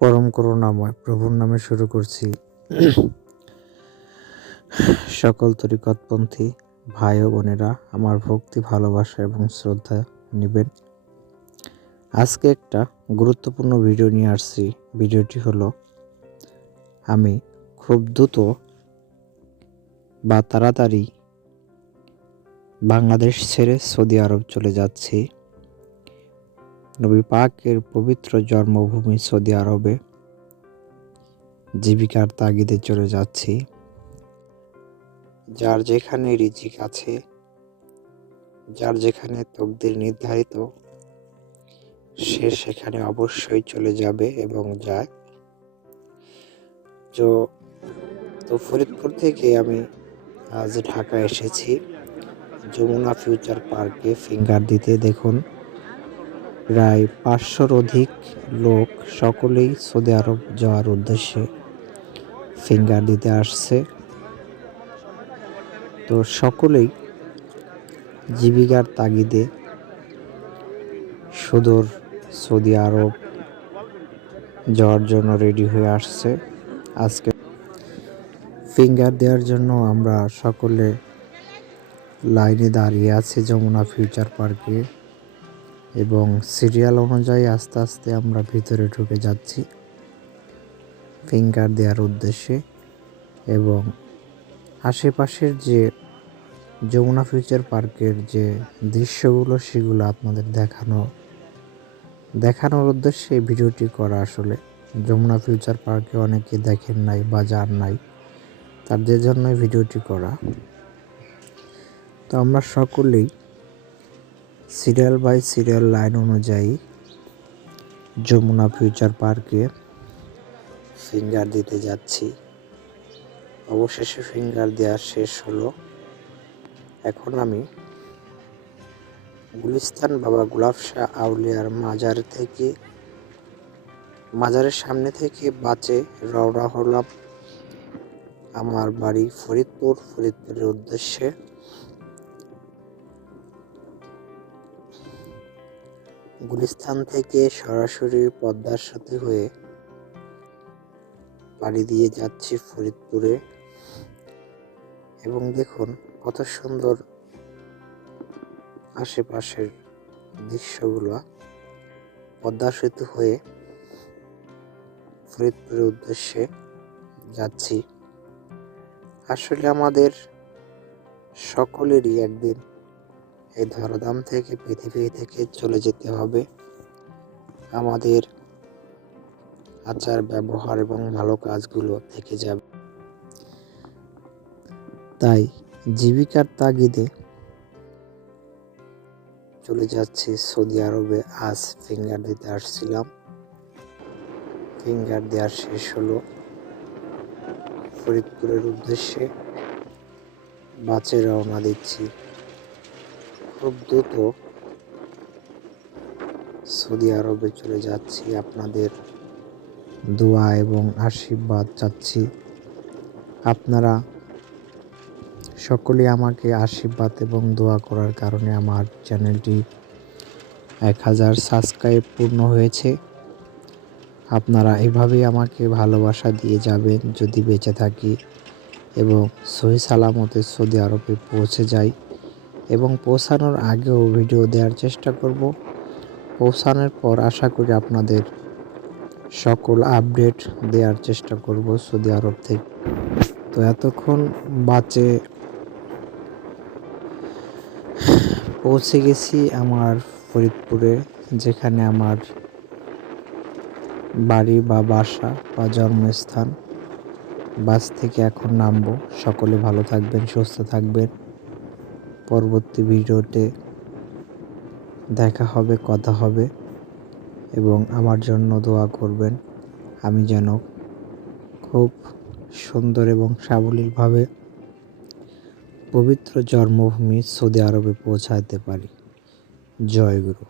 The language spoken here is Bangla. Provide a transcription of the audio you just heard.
পরম করুণাময় প্রভুর নামে শুরু করছি। সকল তরিকতপন্থী ভাই ও বোনেরা আমার ভক্তি, ভালোবাসা এবং শ্রদ্ধা নেবেন। আজকে একটা গুরুত্বপূর্ণ ভিডিও নিয়ে আসছি। ভিডিওটি হলো, আমি খুব দ্রুত বা তাড়াতাড়ি বাংলাদেশ ছেড়ে সৌদি আরব চলে যাচ্ছি। নবী পাকের পবিত্র জন্মভূমি সৌদি আরবে জীবিকার তাগিদে চলে যাচ্ছি। যার যেখানে রিজিক আছে, যার যেখানে তকদির নির্ধারিত, সে সেখানে অবশ্যই চলে যাবে এবং যায়। তো ফরিদপুর থেকে আমি আজ ঢাকা এসেছি যমুনা ফিউচার পার্কে ফিঙ্গার দিতে। দেখুন, প্রায় 500-র অধিক লোক সকলেই সৌদি আরব যাওয়ার উদ্দেশ্যে ফিঙ্গার দিতে আসছে। তো সকলেই জীবিকার তাগিদে সুদূর সৌদি আরব যাওয়ার জন্য রেডি হয়ে আসছে। আজকে ফিঙ্গার দেওয়ার জন্য আমরা সকলে লাইনে দাঁড়িয়ে আছি যমুনা ফিউচার পার্কে এবং সিরিয়াল অনুযায়ী আস্তে আস্তে আমরা ভিতরে ঢুকে যাচ্ছি ফিঙ্গার দেওয়ার উদ্দেশ্যে। এবং আশেপাশের যে যমুনা ফিউচার পার্কের যে দৃশ্যগুলো, সেগুলো আপনাদের দেখানোর উদ্দেশ্যে এই ভিডিওটি করা। আসলে যমুনা ফিউচার পার্কে অনেকে দেখেন নাই বা যান নাই, তাদের জন্যই ভিডিওটি করা। তো আমরা সকলেই সিরিয়াল বাই সিরিয়াল লাইন অনুযায়ী যমুনা ফিউচার পার্কে ফিঙ্গার দিতে যাচ্ছি। অবশেষে ফিঙ্গার দেওয়া শেষ হলো। এখন আমি গুলিস্তান বাবা গোলাপ শাহ আউলিয়ার মাজারের সামনে থেকে বাসে রওনা হলাম আমার বাড়ি ফরিদপুরের উদ্দেশ্যে। গুলিস্তান থেকে সরাসরি পদ্মার সাথে হয়ে পাড়ি দিয়ে যাচ্ছি ফরিদপুরে। এবং দেখুন কত সুন্দর আশেপাশের দৃশ্যগুলো। পদ্মা সেতু হয়ে ফরিদপুরের উদ্দেশ্যে যাচ্ছি। আসলে আমাদের সকলেরই একদিন এই ধরাধাম থেকে, পৃথিবী থেকে চলে যেতে হবে। আমাদের আচার ব্যবহার এবং ভালো কাজগুলো থেকে যাবে। তাই জীবিকার তাগিদে চলে যাচ্ছি সৌদি আরবে। আজ ফিঙ্গার দিতে আসছিলাম, ফিঙ্গার দেওয়া শেষ হলো। ফরিদপুরের উদ্দেশ্যে বাসে রওনা দিচ্ছি। খুব দ্রুত সৌদি আরবে চলে যাচ্ছি। আপনাদের দোয়া এবং আশীর্বাদ চাচ্ছি। আপনারা সকলেই আমাকে আশীর্বাদ এবং দোয়া করার কারণে আমার চ্যানেলটি 1000 সাবস্ক্রাইব পূর্ণ হয়েছে। আপনারা এভাবেই আমাকে ভালোবাসা দিয়ে যাবেন যদি বেঁচে থাকি এবং সহি সালামতে সৌদি আরবে পৌঁছে যাই। এবং পৌঁছানোর আগেও ভিডিও দেওয়ার চেষ্টা করব। পৌঁছানোর পর আশা করি আপনাদের সকল আপডেট দেওয়ার চেষ্টা করব সৌদি আরব থেকে। তো এতক্ষণ বাসে পৌঁছে গেছি আমার ফরিদপুরে, যেখানে আমার বাড়ি বা বাসা বা জন্মস্থান। বাস থেকে এখন নামবো। সকলে ভালো থাকবেন, সুস্থ থাকবেন। পরবর্তী ভিডিওতে দেখা হবে, কথা হবে এবং আমার জন্য দোয়া করবেন। আমি যেন খুব সুন্দর এবং সাবলীলভাবে পবিত্র জন্মভূমি সৌদি আরবে পৌঁছাতে পারি। জয় গুরু।